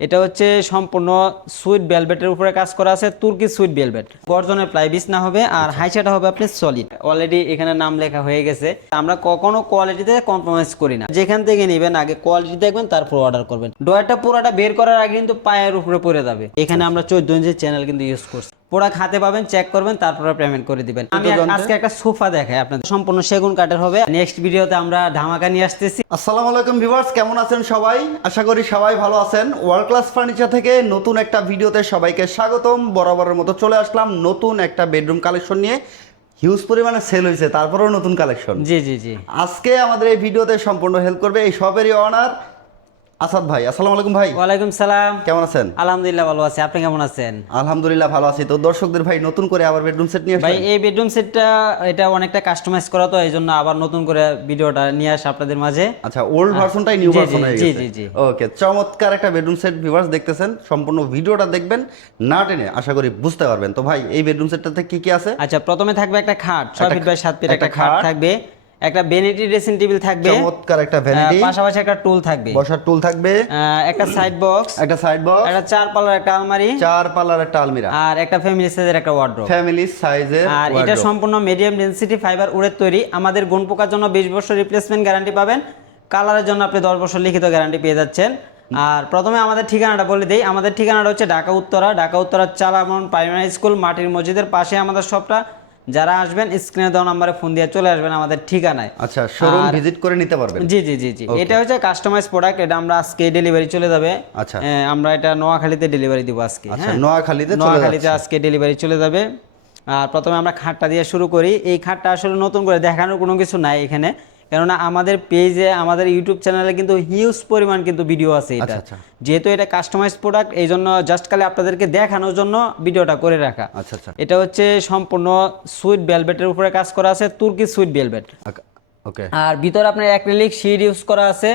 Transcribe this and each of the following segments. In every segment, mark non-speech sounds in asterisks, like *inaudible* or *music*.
এটা হচ্ছে সম্পূর্ণ সুইট বেলভেটের উপরে কাজ করা আছে তুর্কি সুইট বেলভেট গর্জনের প্লাইবিস বিছনা হবে আর হাইসাটা হবে আপনি সলিড। অলরেডি এখানে নাম লেখা হয়ে গেছে। আমরা কখনো কোয়ালিটিতে কম্প্রোমাইজ করি না। যেখান থেকে নেবেন আগে কোয়ালিটি দেখবেন তারপর অর্ডার করবেন। ডয়ারটা পুরাটা বের করার আগে কিন্তু পায়ের উপরে পড়ে যাবে। এখানে আমরা চোদ্দ ইঞ্চি চ্যানেল কিন্তু ইউজ করছি। প্রোডাক্ট হাতে পাবেন চেক করবেন তারপরে পেমেন্ট করে দিবেন। আমি আজকে একটা সোফা দেখাই আপনাদের। সম্পূর্ণ সেগুন কাঠের হবে। নেক্সট ভিডিওতে আমরা ধামাকা নিয়ে আসতেছি। আসসালামু আলাইকুম ভিউয়ার্স কেমন আছেন সবাই? আশা করি সবাই ভালো আছেন। ওয়ার্ল্ড ক্লাস ফার্নিচার থেকে নতুন একটা ভিডিওতে সবাইকে স্বাগতম। বরাবরের মতো চলে আসলাম নতুন একটা বেডরুম কালেকশন নিয়ে। হিউজ পরিমাণে সেল হয়েছে তারপরেও নতুন কালেকশন জি জি জি। আজকে আমাদের এই ভিডিওতে সম্পূর্ণ হেল্প করবে এই শপেরই অনার আসাদ ভাই আসসালামু আলাইকুম ভাই। ওয়ালাইকুম সালাম। কেমন আছেন? আলহামদুলিল্লাহ ভালো আছি। আপনি কেমন আছেন? আলহামদুলিল্লাহ ভালো আছি। তো দর্শকদের ভাই নতুন করে আবার বেডরুম সেট নিয়ে ভাই এই বেডরুম সেটটা এটা অনেকটা কাস্টমাইজ করা তো এই জন্য আবার নতুন করে ভিডিওটা নিয়ে আসা আপনাদের মাঝে। আচ্ছা ওল্ড ভার্সনটাই নিউ ভার্সন হয়ে গেছে। জি, জি। জি ওকে চমৎকার একটা বেডরুম সেট ভিউয়ার্স দেখতেছেন। সম্পূর্ণ ভিডিওটা দেখবেন না টেনে আশা করি বুঝতে পারবেন। তো ভাই এই বেডরুম সেটটাতে কি কি আছে? আচ্ছা প্রথমে থাকবে একটা খাট। ছয় ফিট বাই সাত ফিট একটা খাট। থাকবে। একটা বেনিটি ড্রেসিং টেবিল থাকবে। চমৎকার একটা ভ্যানিটি পাশাপাশি একটা টুল থাকবে। বসার টুল থাকবে। একটা সাইড বক্স একটা সাইড বক্স একটা চার পাল্লার একটা আলমারি। চার পাল্লার একটা আলমিরা। আর একটা ফ্যামিলি সাইজের একটা ওয়ার্ড্রোব ফ্যামিলি সাইজের আর এটা সম্পূর্ণ মিডিয়াম ডেন্সিটি ফাইবার উড়ের তৈরি। আমাদের গুণ পোকার জন্য বিশ বছর রিপ্লেসমেন্ট গ্যারান্টি পাবেন। কালারের জন্য আপনি দশ বছর লিখিত গ্যারান্টি পেয়ে যাচ্ছেন। আর প্রথমে আমাদের ঠিকানাটা বলে দিই। আমাদের ঠিকানাটা হচ্ছে ঢাকা উত্তরা ঢাকা উত্তরা চালামন প্রাইমারি স্কুল মাটির মসজিদের পাশে আমাদের শপটা যারা আসবেন স্ক্রিনে দেওয়া নাম্বারে ফোন দিয়ে চলে আসবেন আমাদের ঠিকানায়। আচ্ছা শোরুম ভিজিট করে নিতে পারবেন। জি জি জি জি। এটা হচ্ছে কাস্টমাইজ প্রোডাক্ট এটা আমরা আজকে ডেলিভারি চলে যাবে। আচ্ছা। আমরা এটা নোয়াখালীতে ডেলিভারি দিব আজকে আচ্ছা হ্যাঁ? নোয়াখালীতে নোয়াখালীতে আজকে ডেলিভারি চলে যাবে। আর প্রথমে আমরা খাটটা দিয়ে শুরু করি। এই খাটটা আসলে নতুন করে দেখানোর কোনো কিছু নাই এখানে। কেননা আমাদের পেজে আমাদের ইউটিউব চ্যানেলে কিন্তু হিউজ পরিমাণ কিন্তু ভিডিও আছে এটা। আচ্ছা, আচ্ছা। যেহেতু এটা কাস্টমাইজ প্রোডাক্ট এই জন্য জাস্ট খালি আপনাদেরকে দেখানোর জন্য ভিডিওটা করে রাখা। আচ্ছা আচ্ছা। এটা হচ্ছে সম্পূর্ণ সুইট ভেলভেটের উপরে কাজ করা আছে তুর্কি সুইট ভেলভেট ওকে। আর ভিতরে আপনার অ্যাক্রিলিক শিট ইউজ করা আছে।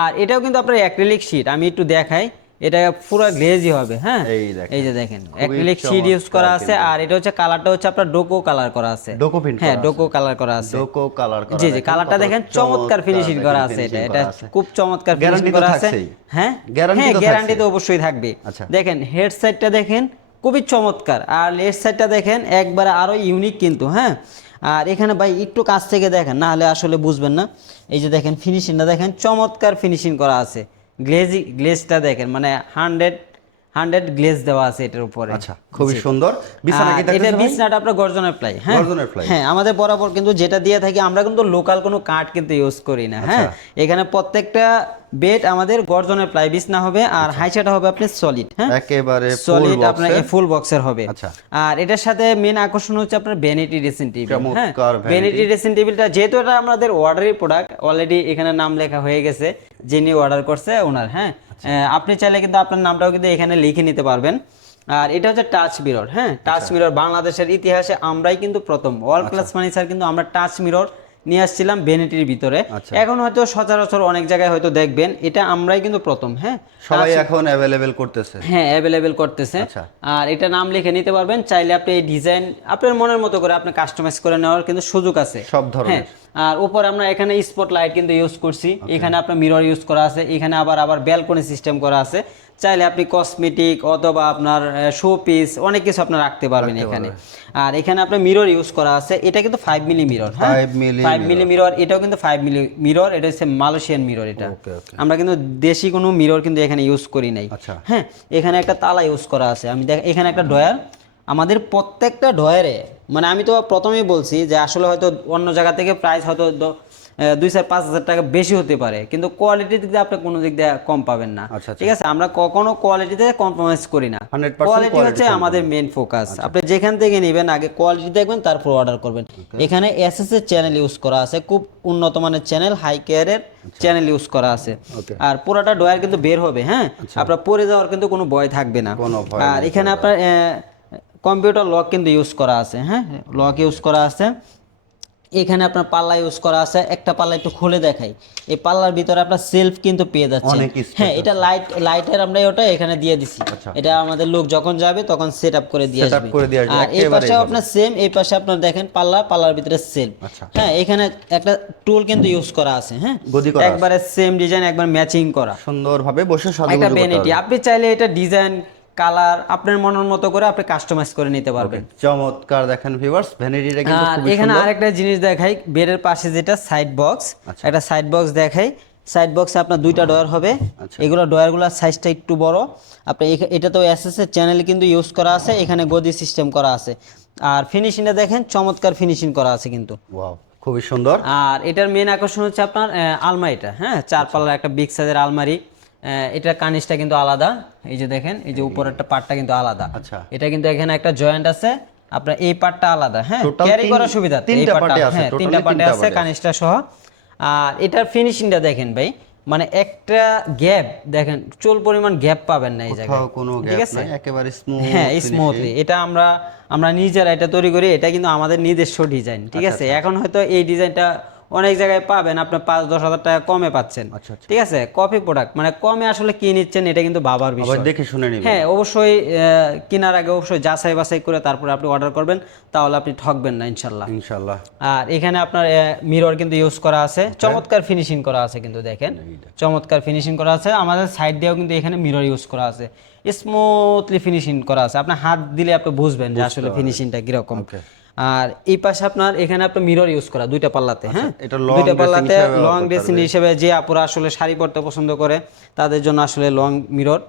আর এটাও কিন্তু আপনার অ্যাক্রিলিক শিট আমি একটু দেখাই। এটা পুরো গ্লেজি হবে হ্যাঁ? এই দেখেন। যে দেখেন অ্যাক্রিলিক শিট ইউজ করা আছে আর এটা হচ্ছে কালারটা হচ্ছে আপনার ডোকো কালার করা আছে। ডোকো প্রিন্ট হ্যাঁ ডোকো কালার করা আছে। ডোকো কালার করা জি জি কালারটা দেখেন চমৎকার ফিনিশিং করা আছে এটা। এটা খুব চমৎকার ফিনিশিং করা আছে। হ্যাঁ? হ্যাঁ তো গ্যারান্টি তো অবশ্যই থাকবে আচ্ছা। দেখেন হেড সাইডটা দেখেন খুবই চমৎকার। আর লেফট সাইডটা দেখেন একবারে আরও ইউনিক কিন্তু হ্যাঁ? আর এখানে ভাই একটু কাছ থেকে দেখেন না হলে আসলে বুঝবেন না। এই যে দেখেন ফিনিশিংটা দেখেন চমৎকার ফিনিশিং করা আছে। গ্লেজি গ্লেজটা দেখেন মানে হান্ড্রেড হান্ড্রেড গ্লেজ দেওয়া আছে এটার উপরে। আচ্ছা খুবই সুন্দর। বিছানা কি এটা বিছনাটা আপনার গর্জনের প্লাই হ্যাঁ। গর্জনের ply। হ্যাঁ আমাদের বরাবর কিন্তু যেটা দিয়ে থাকি আমরা কিন্তু লোকাল কোনো কাঠ কিন্তু ইউজ করি না হ্যাঁ। আচ্ছা। এখানে প্রত্যেকটা বেড আমাদের গর্জনের প্লাই বিছনা হবে আর হাইসাটা হবে আপনি সলিড হ্যাঁ। একেবারে সলিড আপনার ফুল বক্সের হবে। আচ্ছা। আর এটার সাথে মেন আকর্ষণ হচ্ছে আপনার ভ্যানিটি ড্রেসিং টেবিল হ্যাঁ। ভ্যানিটি ড্রেসিং টেবিলটা যেহেতু এটা আমাদের অর্ডারি প্রোডাক্ট অলরেডি এখানে নাম লেখা হয়ে গেছে যিনি অর্ডার করছে ওনার হ্যাঁ। আচ্ছা। আপনি চাইলে কিন্তু আপনার নামটাও কিন্তু এখানে লিখে নিতে পারবেন। আর এটা হচ্ছে টাচ মিরর হ্যাঁ? টাচ আচ্ছা। মিরর বাংলাদেশের ইতিহাসে আমরাই কিন্তু প্রথম। ওয়ার্ল্ড ক্লাস মানি স্যার কিন্তু আমরা টাচ মিরর নিয়ে আসছিলাম ভ্যানিটির ভিতরে। আচ্ছা। এখন হয়তো সচরাচর অনেক জায়গায় হয়তো দেখবেন এটা আমরাই কিন্তু প্রথম হ্যাঁ? সবাই এখন অ্যাভেলেবেল করতেছে। হ্যাঁ অ্যাভেলেবেল করতেছে। আচ্ছা। আর এটা নাম লিখে নিতে পারবেন চাইলে আপনি এই ডিজাইন আপনার মনের মতো করে আপনি কাস্টমাইজ করে নেওয়ার কিন্তু সুযোগ আছে। সব ধরনের। হ্যাঁ আর উপরে আমরা এখানে স্পট লাইট কিন্তু ইউজ করছি। এখানে আপনার মিরর ইউজ করা আছে এখানে আবার আবার ব্যালকনি সিস্টেম করা আছে। চাইলে আপনি কসমেটিক অথবা আপনার শো পিস অনেক কিছু আপনার রাখতে পারবেন এখানে। আর এখানে আপনার মিরর ইউজ করা আছে। এটা কিন্তু ফাইভ মিলি মিরর হ্যাঁ? ফাইভ মিলি মিরর এটাও কিন্তু ফাইভ মিলি মিরর এটা হচ্ছে মালয়েশিয়ান মিরর এটা। আমরা কিন্তু দেশি কোনো মিরর কিন্তু এখানে ইউজ করি নাই। আচ্ছা। হ্যাঁ এখানে একটা তালা ইউজ করা আছে। আমি দেখ এখানে একটা ডয়ার আমাদের প্রত্যেকটা ডয়ারে মানে আমি তো প্রথমেই বলছি যে আসলে হয়তো অন্য জায়গা থেকে প্রাইস হয়তো দুই চার পাঁচ হাজার টাকা বেশি হতে পারে। কিন্তু কোয়ালিটির দিক দিয়ে আপনি কোনো দিক দিয়ে কম পাবেন না। আচ্ছা, আচ্ছা। ঠিক আছে? আমরা কখনো কোয়ালিটিতে কম্প্রোমাইজ করি না। কোয়ালিটি হচ্ছে আমাদের মেন ফোকাস আপনি যেখান থেকে নেবেন আগে কোয়ালিটি দেখবেন তারপর অর্ডার করবেন। এখানে এসএস এর চ্যানেল ইউজ করা আছে। খুব উন্নত মানের চ্যানেল হাই কেয়ারের চ্যানেল ইউজ করা আছে। আর পুরোটা ডয়ার কিন্তু বের হবে হ্যাঁ? আপনার পরে যাওয়ার কিন্তু কোনো ভয় থাকবে না। আর এখানে আপনার কম্পিউটার লক কিন্তু ইউজ করা আছে হ্যাঁ? লক ইউজ করা আছে। এখানে আপনার পাল্লা ইউজ করা আছে একটা পাল্লা একটু খুলে দেখাই। এই পাল্লার ভিতরে আপনার সেলফ কিন্তু পেয়ে যাচ্ছে হ্যাঁ এটা লাইট লাইটের আমরা ওটা এখানে দিয়ে দিছি। আচ্ছা। এটা আমাদের লোক যখন যাবে তখন সেট আপ করে দিয়ে আসবে আর এই পাশে আপনার সেম এই পাশে আপনার দেখেন পাল্লা পাল্লার ভিতরে সেলফ আচ্ছা। হ্যাঁ এখানে একটা টুল কিন্তু ইউজ করা আছে হ্যাঁ। একবারে সেম ডিজাইন একবার ম্যাচিং করা। সুন্দরভাবে বসে সাজুগুজু একটা আপনি চাইলে এটা ডিজাইন কালার আপনার মনের মতো করে আপনি কাস্টমাইজ করে নিতে পারবেন। চমৎকার দেখেন ভিউয়ার্স ভ্যানিটিটা কিন্তু খুবই এখানে আরেকটা জিনিস দেখাই বেডের পাশে যেটা সাইড বক্স আচ্ছা। একটা সাইড বক্স দেখাই। সাইড বক্সে আপনার দুইটা ডয়ার হবে। আচ্ছা। এগুলো ডয়ারগুলোর সাইজটা একটু বড়। আপনি এটা তো এসএস এর চ্যানেল কিন্তু ইউজ করা আছে এখানে গদি সিস্টেম করা আছে। আর ফিনিশিংটা দেখেন চমৎকার ফিনিশিং করা আছে কিন্তু। ওয়াও খুবই সুন্দর। আর এটার মেন আকর্ষণ হচ্ছে আপনার আলমারিটা হ্যাঁ? চার পাল্লার একটা বিগ সাইজের আলমারি। এটার কানিসটা কিন্তু আলাদা। এই যে দেখেন এই যে উপরেরটা পার্টটা কিন্তু আলাদা। আচ্ছা। এটা কিন্তু এখানে একটা জয়েন্ট আছে আপনার এই পার্টটা আলাদা হ্যাঁ? ক্যারি করার সুবিধা তিনটা পার্টে আছে, হ্যাঁ তিনটা পার্টে আছে কানিসটা সহ। আর এটার ফিনিশিংটা দেখেন ভাই মানে একটা গ্যাপ দেখেন চুল পরিমাণ গ্যাপ পাবেন না এই জায়গায়। কোথাও কোনো ঠিক গ্যাপ আছে? নাই একেবারে স্মুথ হ্যাঁ স্মুথলি এটা আমরা আমরা নিজেরা এটা তৈরি করি এটা কিন্তু আমাদের নিজস্ব ডিজাইন ঠিক আচ্ছা, আছে? এখন হয়তো এই ডিজাইনটা অনেক জায়গায় পাবেন আপনি পাঁচ দশ হাজার টাকা কমে পাচ্ছেন। আচ্ছা, আচ্ছা। ঠিক আছে? কপি প্রোডাক্ট মানে কমে আসলে কি নিচ্ছেন এটা কিন্তু বাবার বিষয়। দেখে শুনে নিবেন। হ্যাঁ অবশ্যই কেনার আগে অবশ্যই যাচাই বাছাই করে তারপরে আপনি অর্ডার করবেন তাহলে আপনি ঠকবেন না ইনশাল্লাহ। ইনশাআল্লাহ আর এখানে আপনার মিরর কিন্তু ইউজ করা আছে। চমৎকার ফিনিশিং করা আছে কিন্তু দেখেন। চমৎকার ফিনিশিং করা আছে। আমাদের সাইড দিয়েও কিন্তু এখানে মিরর ইউজ করা আছে। স্মুথলি ফিনিশিং করা আছে। আপনার হাত দিলে আপনি বুঝবেন যে আসলে ফিনিশিংটা কীরকম. আর এই পাশে আপনার এখানে আপনার মিরর ইউজ করা দুইটা পাল্লাতে হ্যাঁ? এটা long দুইটা পাল্লাতে লং ড্রেসিং হিসেবে যে আপুরা আসলে শাড়ি পরতে পছন্দ করে তাদের জন্য আসলে লং মিরর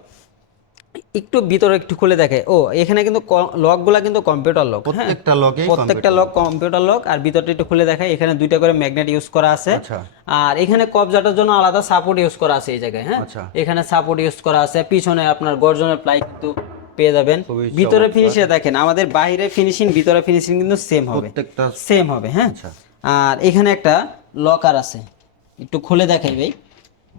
একটু ভিতরে একটু খুলে দেখে ও এখানে কিন্তু লকগুলা কিন্তু কম্পিউটার লক হ্যাঁ প্রত্যেকটা লকে প্রত্যেকটা লক কম্পিউটার লক আর ভিতরটা একটু খুলে দেখায় এখানে দুইটা করে ম্যাগনেট ইউজ করা আছে। আচ্ছা। আর এখানে কবজাটার জন্য আলাদা সাপোর্ট ইউজ করা আছে এই জায়গায় হ্যাঁ? আচ্ছা। এখানে সাপোর্ট ইউজ করা আছে পিছনে আপনার গর্জনের প্লাই কিন্তু পেয়ে যাবেন। ভিতরে ফিনিশে দেখেন আমাদের বাইরে ফিনিশিং ভিতরে ফিনিশিং কিন্তু সেম হবে। প্রত্যেকটা সেম হবে হ্যাঁ? আচ্ছা। আর এখানে একটা লকার আছে। একটু খুলে দেখাই ভাই।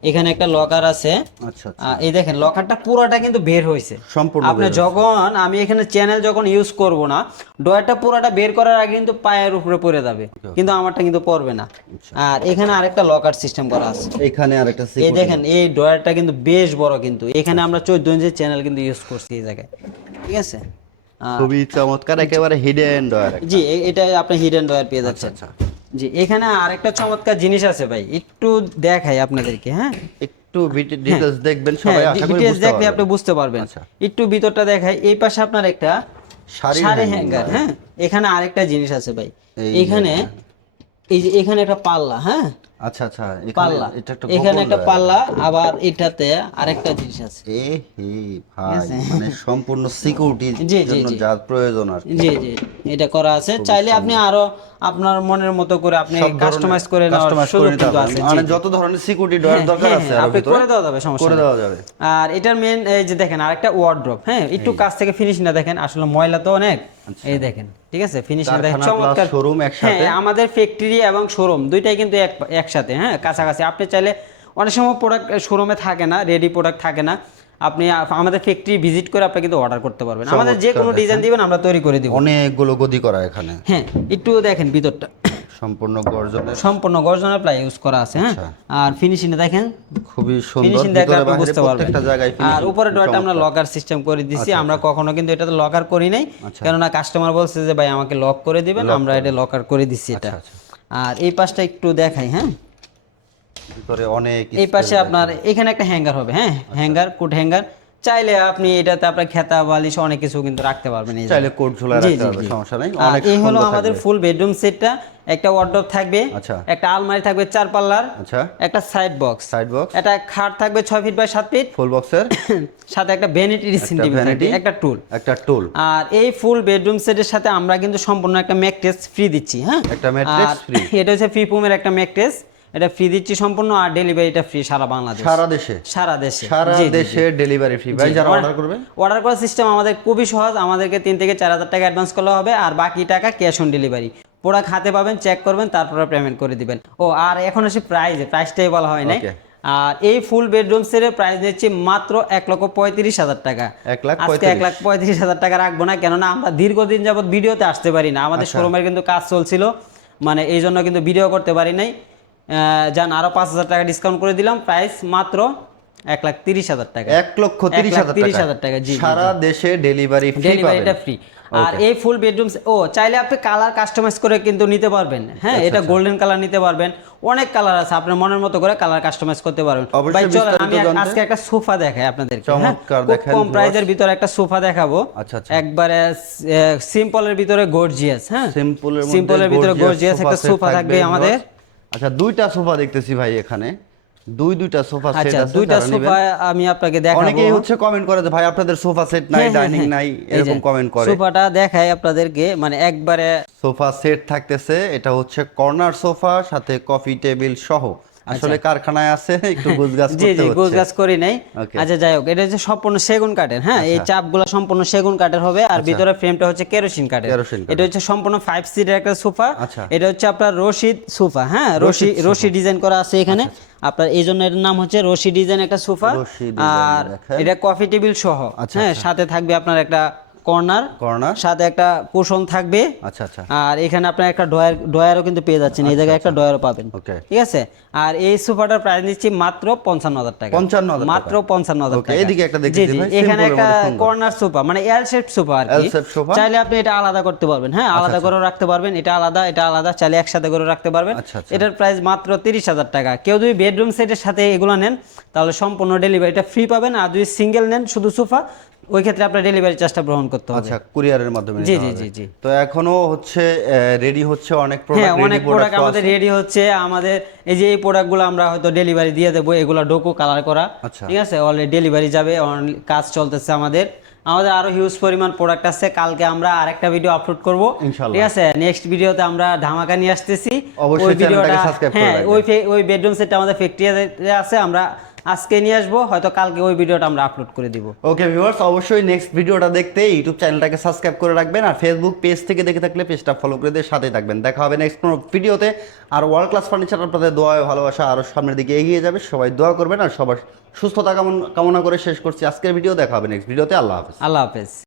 এখানে একটা লকার আছে। আচ্ছা এই দেখেন লকারটা পুরোটা কিন্তু বের হয়েছে। সম্পূর্ণ আপনি যখন আমি এখানে চ্যানেল যখন ইউজ করব না ডয়ারটা পুরোটা বের করার আগে কিন্তু পায়ের উপরে পড়ে যাবে। কিন্তু আমারটা কিন্তু পড়বে না। আচ্ছা। আর এখানে আরেকটা লকার সিস্টেম করা আছে। এখানে আরেকটা এই দেখেন এই ডয়ারটা কিন্তু বেশ বড় কিন্তু। এখানে আমরা চোদ্দ ইঞ্চের চ্যানেল কিন্তু ইউজ করছি এই জায়গায়। ঠিক আছে? খুবই চমৎকার একেবারে হিডেন ডয়ার জি এটা আপনি হিডেন ডয়ার পেয়ে যাচ্ছেন। আচ্ছা। জি এখানে আরেকটা চমৎকার জিনিস আছে ভাই একটু দেখাই আপনাদেরকে হ্যাঁ? একটু ডিটেইলস দেখবেন সবাই হ্যাঁ আশা করি ডিটেলস দেখলে আপনি বুঝতে পারবেন। আচ্ছা। একটু ভিতরটা দেখাই এই পাশে আপনার একটা শাড়ি শাড়ি হ্যাঙ্গার হ্যাঁ। এখানে আরেকটা জিনিস আছে ভাই এখানে এই যে এখানে একটা পাল্লা হ্যাঁ? আচ্ছা আচ্ছা পাল্লা। এটা একটা এখানে একটা পাল্লা আবার এটাতে আরেকটা জিনিস আছে। এ হে ভাই মানে সম্পূর্ণ সিকিউরিটির জন্য যা প্রয়োজন আর। জি জি এটা করা আছে। চাইলে আপনি আরও আপনার মনের মতো করে আপনি কাস্টমাইজ করে নেওয়ার সুযোগ কিন্তু আছে। মানে। যত ধরনের সিকিউরিটি ডয়ার হ্যাঁ, দরকার হ্যাঁ, আছে হ্যাঁ, আপনি করে দেওয়া যাবে সমস্যা করে দেওয়া যাবে। আর এটার মেন এই যে দেখেন আরেকটা ওয়ার্ড্রপ হ্যাঁ একটু কাছ থেকে ফিনিশ না দেখেন। আসলে ময়লা তো অনেক। এই দেখেন। ঠিক আছে? Plus চমৎকার। শোরুম একসাথে? হ্যাঁ আমাদের ফ্যাক্টরি এবং শোরুম দুইটাই কিন্তু এক একসাথে হ্যাঁ কাছাকাছি। আপনি চাইলে অনেক সময় প্রোডাক্ট শোরুমে থাকে না রেডি প্রোডাক্ট থাকে না। আপনি আমাদের ফ্যাক্টরি ভিজিট করে আপনি কিন্তু অর্ডার করতে পারবেন। আমাদের যে কোনো ডিজাইন দিবেন আমরা তৈরি করে দিব। অনেকগুলো গদি করা এখানে। হ্যাঁ একটু দেখেন ভিতরটা। সম্পূর্ণ গর্জনের সম্পূর্ণ গর্জনের প্লাই ইউজ করা আছে হ্যাঁ? আচ্ছা। আর ফিনিশিংটা দেখেন? খুবই সুন্দর। ফিনিশিং দেখলে আপনি বুঝতে পারবেন। প্রত্যেকটা জায়গায় আর উপরে ডয়ারটা আমরা লকার সিস্টেম করে দিছি। আমরা কখনো কিন্তু এটাতে লকার করি নাই। আচ্ছা। কেননা কাস্টমার বলছে যে ভাই আমাকে লক করে দিবেন আমরা এটা লকার করে দিচ্ছি এটা। আচ্ছা, আর এই পাশটা একটু দেখাই হ্যাঁ? ভিতরে অনেক এই পাশে আপনার এখানে একটা হ্যাঙ্গার হবে হ্যাঁ? আচ্ছা। হ্যাঙ্গার কুট হ্যাঙ্গার চাইলে আপনি এটাতে আপনার খেতা বালিশ অনেক কিছু কিন্তু রাখতে পারবেন এই চাইলে কোট ঝোলায় জি, রাখতে জি। সমস্যা নেই অনেক এই হলো আমাদের ফুল বেডরুম সেটটা একটা ওয়ার্ডরোব থাকবে আচ্ছা। একটা আলমারি থাকবে চার পাল্লার আচ্ছা। একটা সাইড বক্স সাইড বক্স একটা খাট থাকবে ছয় ফিট বাই সাত ফিট ফুল বক্সের সাথে একটা ভ্যানিটি থাকবে একটা টুল একটা টুল আর এই ফুল বেডরুম সেটের সাথে আমরা কিন্তু সম্পূর্ণ একটা ম্যাট্রেস ফ্রি দিচ্ছি হ্যাঁ? একটা আর free। *coughs* এটা হচ্ছে ফ্রি পুমের একটা ম্যাট্রেস। এটা ফ্রি দিচ্ছি সম্পূর্ণ আর ডেলিভারিটা ফ্রি সারা বাংলাদেশ। সারা দেশে? সারা দেশে। সারা। দেশে ডেলিভারি ফ্রি ভাই যারা অর্ডার করবে অর্ডার করার সিস্টেম আমাদের খুবই সহজ। আমাদেরকে তিন থেকে চার হাজার টাকা অ্যাডভান্স করলে হবে আর বাকি টাকা ক্যাশ অন ডেলিভারি প্রোডাক্ট হাতে পাবেন চেক করবেন তারপরে পেমেন্ট করে দিবেন। ও আর এখন হচ্ছে প্রাইস প্রাইসটাই বলা হয় নাই। আর এই ফুল বেডরুম সেটের প্রাইস নিচ্ছি মাত্র এক লক্ষ পঁয়ত্রিশ হাজার টাকা। এক লাখ আজকে এক লাখ পঁয়ত্রিশ। হাজার টাকা রাখব না কেননা আমরা দীর্ঘদিন যাবত ভিডিওতে আসতে পারি না। আমাদের আচ্ছা। শোরুমের কিন্তু কাজ চলছিল। মানে এই জন্য কিন্তু ভিডিও করতে পারি নাই। যান আরও পাঁচ হাজার টাকা ডিসকাউন্ট করে দিলাম। প্রাইস মাত্র এক লাখ তিরিশ হাজার টাকা। এক লক্ষ তিরিশ হাজার তিরিশ টাকা হাজার টাকা, জি, সারা দেশে ডেলিভারি ডেলিভারিটা ফ্রি আর এই ফুল বেডরুম ও চাইলে আপনি কালার কাস্টমাইজ করে কিন্তু নিতে পারবেন। হ্যাঁ আচ্ছা, এটা গোল্ডেন কালার নিতে পারবেন। অনেক কালার আছে আপনার মনের মতো করে কালার কাস্টমাইজ করতে পারবেন। ভাই চলেন আমি আজকে একটা সোফা দেখাই আপনাদেরকে হ্যাঁ? চমৎকার খুব কম প্রাইজের ভিতরে একটা সোফা দেখাবো। আচ্ছা, আচ্ছা। একবারে সিম্পলের ভিতরে গর্জিয়াস হ্যাঁ? সিম্পলের ভিতরে গর্জিয়াস একটা সোফা থাকবে আমাদের। আচ্ছা দুইটা সোফা দেখতেছি ভাই এখানে। দুই দুইটা সোফা সেট আচ্ছা আছে দুইটা সোফা আমি আপনাকে দেখাবো। অনেকেই হচ্ছে কমেন্ট করে যে ভাই আপনাদের সোফা সেট নাই হ্যাঁ, হ্যাঁ, ডাইনিং হ্যাঁ। নাই এরকম কমেন্ট করে। সোফাটা দেখাই আপনাদেরকে মানে একবারে সোফা সেট থাকতেছে এটা হচ্ছে কর্নার সোফা সাথে কফি টেবিল সহ। আসলে কারখানায় আছে *laughs* একটু গুজগাছ জি করতে জি গোছ হচ্ছে। গাছ করি নাই. আচ্ছা যাই হোক এটা হচ্ছে সম্পূর্ণ সেগুন কাঠের হ্যাঁ? এই চাপগুলো সম্পূর্ণ সেগুন কাঠের হবে আর ভিতরে ফ্রেমটা হচ্ছে কেরোসিন কাঠের। এটা হচ্ছে সম্পূর্ণ ফাইভ সিটের একটা সোফা। আচ্ছা। এটা হচ্ছে আপনার রশিদ সোফা হ্যাঁ? রশি রশি ডিজাইন করা আছে এখানে। আপনার এই জন্য এর নাম হচ্ছে রশি ডিজাইন একটা সোফা। আর এটা কফি টেবিল সহ আচ্ছা, হ্যাঁ? সাথে থাকবে আপনার একটা কর্নার কর্নার। সাথে একটা কুশন থাকবে। আচ্ছা আচ্ছা। আর এখানে আপনার একটা ডয়ার ডয়ারও কিন্তু পেয়ে যাচ্ছেন। এই জায়গায় একটা ডয়ারও পাবেন। ওকে। ঠিক আছে? আর এই সোফাটার প্রাইস নিচ্ছি মাত্র পঞ্চান্ন হাজার টাকা। 55,000 মাত্র পঞ্চান্ন হাজার টাকা। এদিকে একটা ভাই, এখানে একটা কর্নার সোফা মানে এল শেপ সোফা আর কি? চাইলে আপনি এটা আলাদা করতে পারবেন। হ্যাঁ আলাদা করেও রাখতে পারবেন। এটা আলাদা এটা আলাদা। চাইলে একসাথে করে রাখতে পারবেন। আচ্ছা, আচ্ছা। এটার প্রাইস মাত্র তিরিশ হাজার টাকা। কেউ যদি বেডরুম সেটের সাথে এগুলো নেন তাহলে সম্পূর্ণ ডেলিভারিটা ফ্রি পাবেন। আর যদি সিঙ্গেল নেন শুধু সোফা ওই ক্ষেত্রে আপনার ডেলিভারি চার্জটা গ্রহণ করতে হবে। আচ্ছা কুরিয়ারের মাধ্যমে জি, জি, জি, জি। তো এখনও হচ্ছে রেডি হচ্ছে অনেক প্রোডাক্ট হ্যাঁ অনেক প্রোডাক্ট আমাদের রেডি হচ্ছে। আমাদের এই যে এই প্রোডাক্টগুলো আমরা হয়তো ডেলিভারি দিয়ে দেবো এগুলো ডোকো কালার করা। আচ্ছা। ঠিক আছে? অলরেডি ডেলিভারি যাবে কাজ চলতেছে আমাদের। আমাদের আরও হিউজ পরিমাণ প্রোডাক্ট আছে। কালকে আমরা আরেকটা ভিডিও আপলোড করব। ঠিক আছে? নেক্সট ভিডিওতে আমরা ধামাকা নিয়ে আসতেছি। অবশ্যই ওই ভিডিওটা হ্যাঁ ওই ওই বেডরুম সেটটা আমাদের ফ্যাক্টরিতে আছে। আমরা আজকে নিয়ে আসব হয়তো কালকে ওই ভিডিওটা আমরা আপলোড করে দিব। ওকে ভিউয়ার্স অবশ্যই নেক্সট ভিডিওটা দেখতে ইউটিউব চ্যানেলটাকে সাবস্ক্রাইব করে রাখবেন আর ফেসবুক পেজ থেকে দেখে থাকলে পেজটা ফলো করে দিয়ে সাথে থাকবেন। দেখা হবে নেক্সট কোনো ভিডিওতে আর ওয়ার্ল্ড ক্লাস ফার্নিচার আপনাদের দোয়া ভালোবাসা আরও সামনের দিকে এগিয়ে যাবে। সবাই দোয়া করবেন আর সবার সুস্থতা কামন- কামনা করে শেষ করছি আজকের ভিডিও দেখা হবে নেক্সট ভিডিওতে আল্লাহ হাফেজ। আল্লাহ হাফেজ।